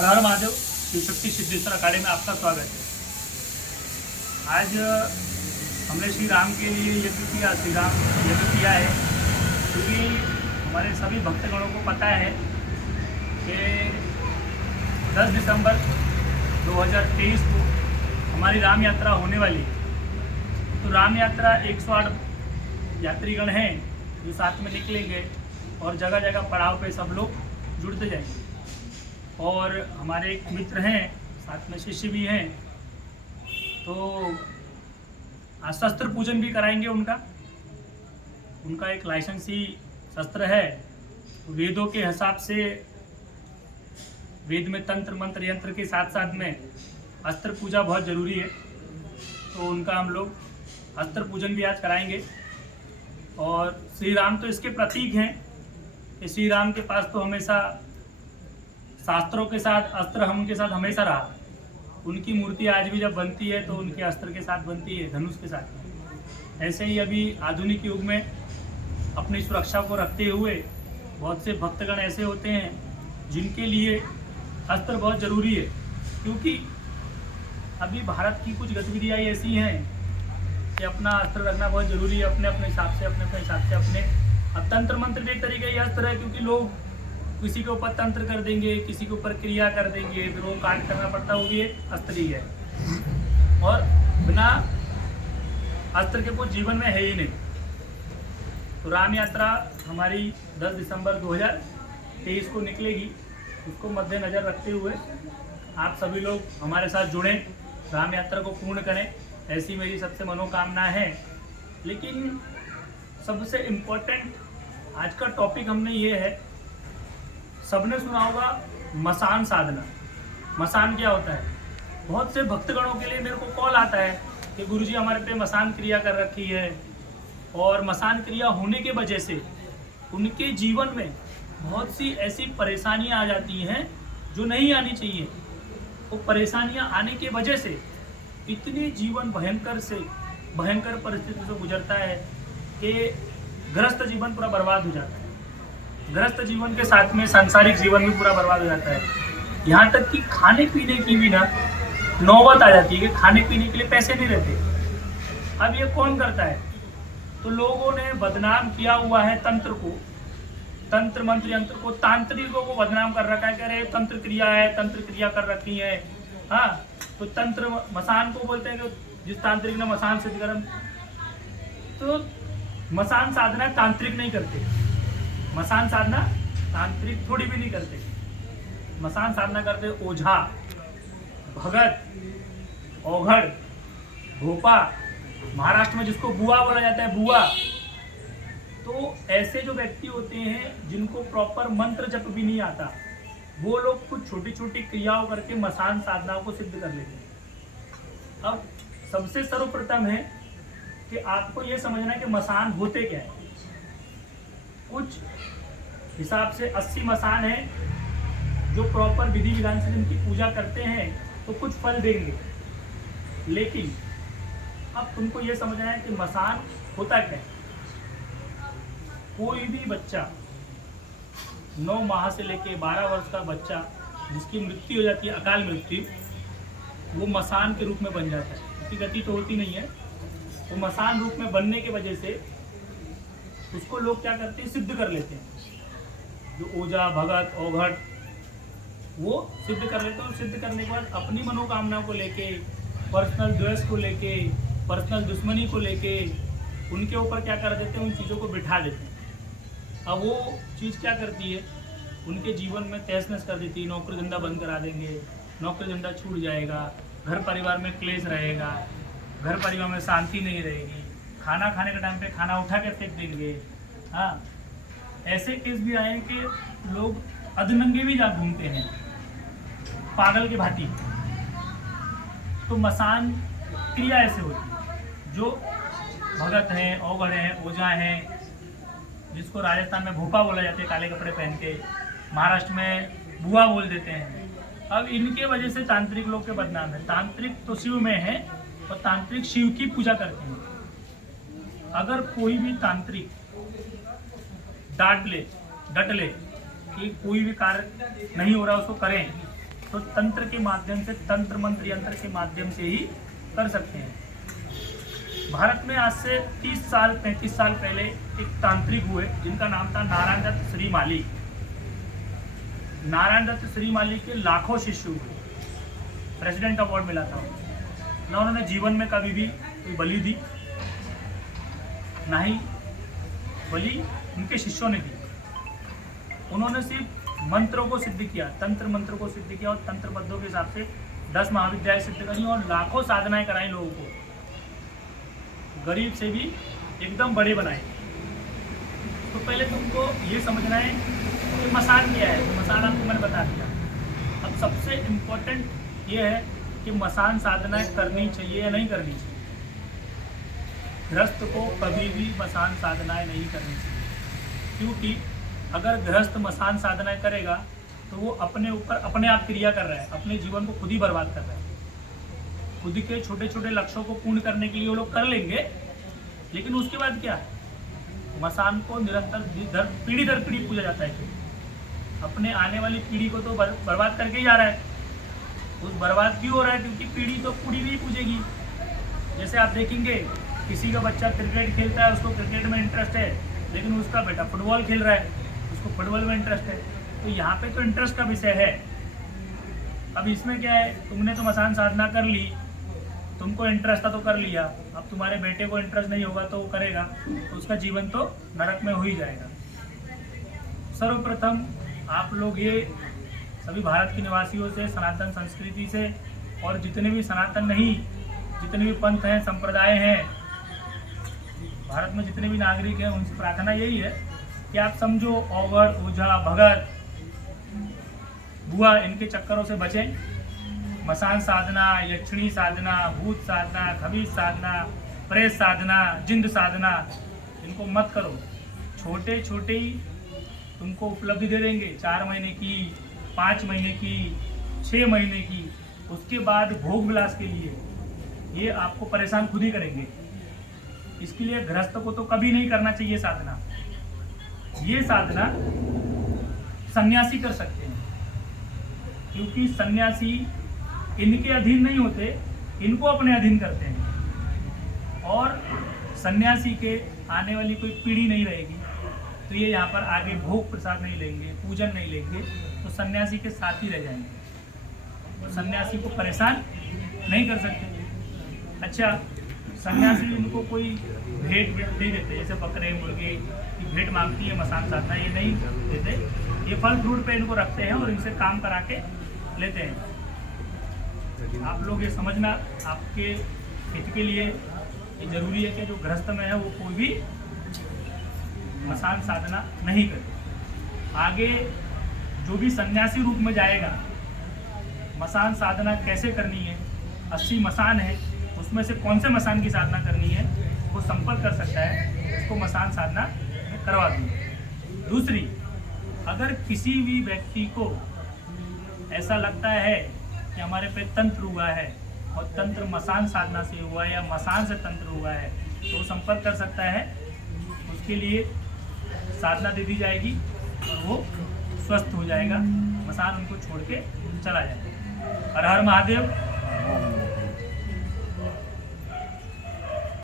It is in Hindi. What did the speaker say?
हर हर महादेव। शिवशक्ति सिद्धेश्वर अखाड़े में आपका स्वागत है। आज हमने श्री राम के लिए यज्ञ किया, श्री राम यज्ञ किया है क्योंकि हमारे सभी भक्तगणों को पता है कि 10 दिसंबर 2023 को हमारी राम यात्रा होने वाली है। तो राम यात्रा 108 यात्रीगण हैं जो साथ में निकलेंगे और जगह जगह पड़ाव पे सब लोग जुड़ते जाएंगे। और हमारे एक मित्र हैं, साथ में शिष्य भी हैं, तो आज शस्त्र पूजन भी कराएंगे। उनका एक लाइसेंसी शस्त्र है। तो वेदों के हिसाब से वेद में तंत्र मंत्र यंत्र के साथ साथ में अस्त्र पूजा बहुत ज़रूरी है। तो उनका हम लोग अस्त्र पूजन भी आज कराएंगे। और श्री राम तो इसके प्रतीक हैं कि श्री राम के पास तो हमेशा शास्त्रों के साथ अस्त्र हम के साथ हमेशा रहा। उनकी मूर्ति आज भी जब बनती है तो उनके अस्त्र के साथ बनती है, धनुष के साथ। ऐसे ही अभी आधुनिक युग में अपनी सुरक्षा को रखते हुए बहुत से भक्तगण ऐसे होते हैं जिनके लिए अस्त्र बहुत ज़रूरी है। क्योंकि अभी भारत की कुछ गतिविधियाँ ऐसी हैं कि अपना अस्त्र रखना बहुत ज़रूरी है, अपने अपने हिसाब से अपने। अब तंत्र मंत्र भी एक तरीके का अस्त्र है, क्योंकि लोग किसी के ऊपर तंत्र कर देंगे, किसी के ऊपर क्रिया कर देंगे, फिर वो कांड करना पड़ता, वो भी एक अस्त्र ही है। और बिना अस्त्र के कुछ जीवन में है ही नहीं। तो राम यात्रा हमारी 10 दिसंबर 2023 को निकलेगी। उसको मद्देनजर रखते हुए आप सभी लोग हमारे साथ जुड़ें, राम यात्रा को पूर्ण करें, ऐसी मेरी सबसे मनोकामना है। लेकिन सबसे इम्पोर्टेंट आज का टॉपिक हमने ये है, सबने सुना होगा मसान साधना। मसान क्या होता है? बहुत से भक्तगणों के लिए मेरे को कॉल आता है कि गुरुजी हमारे पे मसान क्रिया कर रखी है, और मसान क्रिया होने के वजह से उनके जीवन में बहुत सी ऐसी परेशानियां आ जाती हैं जो नहीं आनी चाहिए। वो परेशानियां आने के वजह से इतनी जीवन भयंकर परिस्थिति से गुजरता है कि गृहस्थ जीवन पूरा बर्बाद हो जाता है। गृहस्थ जीवन के साथ में सांसारिक जीवन भी पूरा बर्बाद हो जाता है। यहाँ तक कि खाने पीने की भी ना नौबत आ जाती है कि खाने पीने के लिए पैसे नहीं रहते। अब ये कौन करता है? तो लोगों ने बदनाम किया हुआ है तंत्र को, तंत्र मंत्र यंत्र को, तांत्रिकों को बदनाम कर रखा है। कह रहे तंत्र क्रिया है, तंत्र क्रिया कर रखी है। हाँ, तो तंत्र मसान को बोलते हैं कि जिस तांत्रिक ने मसान सिद्ध कर, तो मसान साधना तांत्रिक नहीं करते। मसान साधना तांत्रिक थोड़ी भी नहीं करते। मसान साधना करते ओझा, भगत, औघड़, भोपा, महाराष्ट्र में जिसको बुआ बोला जाता है, बुआ। तो ऐसे जो व्यक्ति होते हैं जिनको प्रॉपर मंत्र जप भी नहीं आता, वो लोग कुछ छोटी छोटी क्रियाओं करके मसान साधनाओं को सिद्ध कर लेते हैं। अब सबसे सर्वप्रथम है कि आपको ये समझना है कि मसान होते क्या है। कुछ हिसाब से 80 मसान हैं जो प्रॉपर विधि विधान से जिनकी पूजा करते हैं तो कुछ फल देंगे। लेकिन अब तुमको ये समझना है कि मसान होता क्या है। कोई भी बच्चा 9 माह से लेके 12 वर्ष का बच्चा जिसकी मृत्यु हो जाती है, अकाल मृत्यु, वो मसान के रूप में बन जाता है। उसकी गति तो होती नहीं है। वो मसान रूप में बनने की वजह से उसको लोग क्या करते हैं, सिद्ध कर लेते हैं। जो ओझा, भगत, औघड़, वो सिद्ध कर लेते हैं। सिद्ध करने के बाद अपनी मनोकामना को लेके, पर्सनल द्वेष को लेके, पर्सनल दुश्मनी को लेके उनके ऊपर क्या कर देते हैं, उन चीज़ों को बिठा देते हैं। अब वो चीज़ क्या करती है, उनके जीवन में तहस नहस कर देती है। नौकरी धंधा बंद करा देंगे, नौकरी धंधा छूट जाएगा, घर परिवार में क्लेश रहेगा, घर परिवार में शांति नहीं रहेगी, खाना खाने के टाइम पे खाना उठा के फेंक देंगे। हाँ, ऐसे केस भी आए कि लोग अधनंगे भी जा घूमते हैं पागल के भांति। तो मसान क्रिया ऐसे होती है। जो भगत हैं, औघड़ हैं, ओझा हैं, जिसको राजस्थान में भोपा बोला जाता है, काले कपड़े पहन के, महाराष्ट्र में बुआ बोल देते हैं। अब इनके वजह से तांत्रिक लोग के बदनाम है। तांत्रिक तो शिव में है और तांत्रिक शिव की पूजा करते हैं। अगर कोई भी तांत्रिक डट ले कि कोई भी कार्य नहीं हो रहा उसको करें, तो तंत्र के माध्यम से, तंत्र मंत्र यंत्र के माध्यम से ही कर सकते हैं। भारत में आज से 30 साल 35 साल पहले एक तांत्रिक हुए जिनका नाम था नारायण दत्त श्रीमाली। नारायण दत्त श्रीमाली के लाखों शिष्य हुए, प्रेसिडेंट अवार्ड मिला था ना। उन्होंने जीवन में कभी भी कोई बलि दी, ना ही बलि उनके शिष्यों ने दी। उन्होंने सिर्फ मंत्रों को सिद्ध किया, तंत्र मंत्र को सिद्ध किया और तंत्र पद्धों के हिसाब से 10 महाविद्यालय सिद्ध करी और लाखों साधनाएं कराई लोगों को, गरीब से भी एकदम बड़े बनाए। तो पहले तुमको ये समझना है कि मसान क्या है। तो मसान आपको मैंने बता दिया। अब सबसे इम्पोर्टेंट ये है कि मसान साधनाएं करनी चाहिए या नहीं करनी चाहिए। गृहस्थ को कभी भी मसान साधनाएं नहीं करनी चाहिए, क्योंकि अगर गृहस्थ मसान साधनाएं करेगा तो वो अपने ऊपर अपने आप क्रिया कर रहा है, अपने जीवन को खुद ही बर्बाद कर रहा है। खुद के छोटे छोटे लक्ष्यों को पूर्ण करने के लिए वो लोग कर लेंगे, लेकिन उसके बाद क्या, मसान को निरंतर पीढ़ी दर पीढ़ी पूजा जाता है। अपने आने वाली पीढ़ी को तो बर्बाद करके ही जा रहा है। उस बर्बाद क्यों हो रहा है? क्योंकि पीढ़ी तो पूरी नहीं पूजेगी। जैसे आप देखेंगे किसी का बच्चा क्रिकेट खेलता है, उसको क्रिकेट में इंटरेस्ट है, लेकिन उसका बेटा फुटबॉल खेल रहा है, उसको फुटबॉल में इंटरेस्ट है। तो यहाँ पे तो इंटरेस्ट का विषय है। अब इसमें क्या है, तुमने तो मसान साधना कर ली, तुमको इंटरेस्ट था तो कर लिया, अब तुम्हारे बेटे को इंटरेस्ट नहीं होगा तो वो करेगा तो उसका जीवन तो नरक में हो ही जाएगा। सर्वप्रथम आप लोग ये सभी भारत के निवासियों से, सनातन संस्कृति से और जितने भी सनातन नहीं, जितने भी पंथ हैं, संप्रदाय हैं, भारत में जितने भी नागरिक हैं, उनसे प्रार्थना यही है कि आप समझो औगर, ओझा, भगत, बुआ इनके चक्करों से बचें। मसान साधना, यक्षिणी साधना, भूत साधना, खबीज साधना, प्रेत साधना, जिंद साधना, इनको मत करो। छोटे छोटे ही तुमको उपलब्धि दे देंगे, 4 महीने की, 5 महीने की, 6 महीने की। उसके बाद भोग विलास के लिए ये आपको परेशान खुद ही करेंगे। इसके लिए गृहस्थ को तो कभी नहीं करना चाहिए साधना। ये साधना सन्यासी कर सकते हैं, क्योंकि सन्यासी इनके अधीन नहीं होते, इनको अपने अधीन करते हैं। और सन्यासी के आने वाली कोई पीढ़ी नहीं रहेगी, तो ये यहाँ पर आगे भोग प्रसाद नहीं लेंगे, पूजन नहीं लेंगे, तो सन्यासी के साथ ही रह जाएंगे और सन्यासी को परेशान नहीं कर सकते। अच्छा, सन्यासी इनको कोई भेंट नहीं देते, जैसे बकरे मुर्गे की भेंट मांगती है मसान साधना, ये नहीं देते। ये फल फ्रूट पे इनको रखते हैं और इनसे काम करा के लेते हैं। आप लोग ये समझना, आपके हित के लिए ये जरूरी है कि जो गृहस्थ में है वो कोई भी मसान साधना नहीं करे। आगे जो भी सन्यासी रूप में जाएगा, मसान साधना कैसे करनी है, 80 मसान है, उसमें से कौन से मसान की साधना करनी है, वो संपर्क कर सकता है, उसको मसान साधना करवा दूँ। दूसरी, अगर किसी भी व्यक्ति को ऐसा लगता है कि हमारे पे तंत्र हुआ है और तंत्र मसान साधना से हुआ है या मसान से तंत्र हुआ है, तो वो संपर्क कर सकता है। उसके लिए साधना दे दी जाएगी और वो स्वस्थ हो जाएगा, मसान उनको छोड़ के चला जाएगा। हर हर महादेव।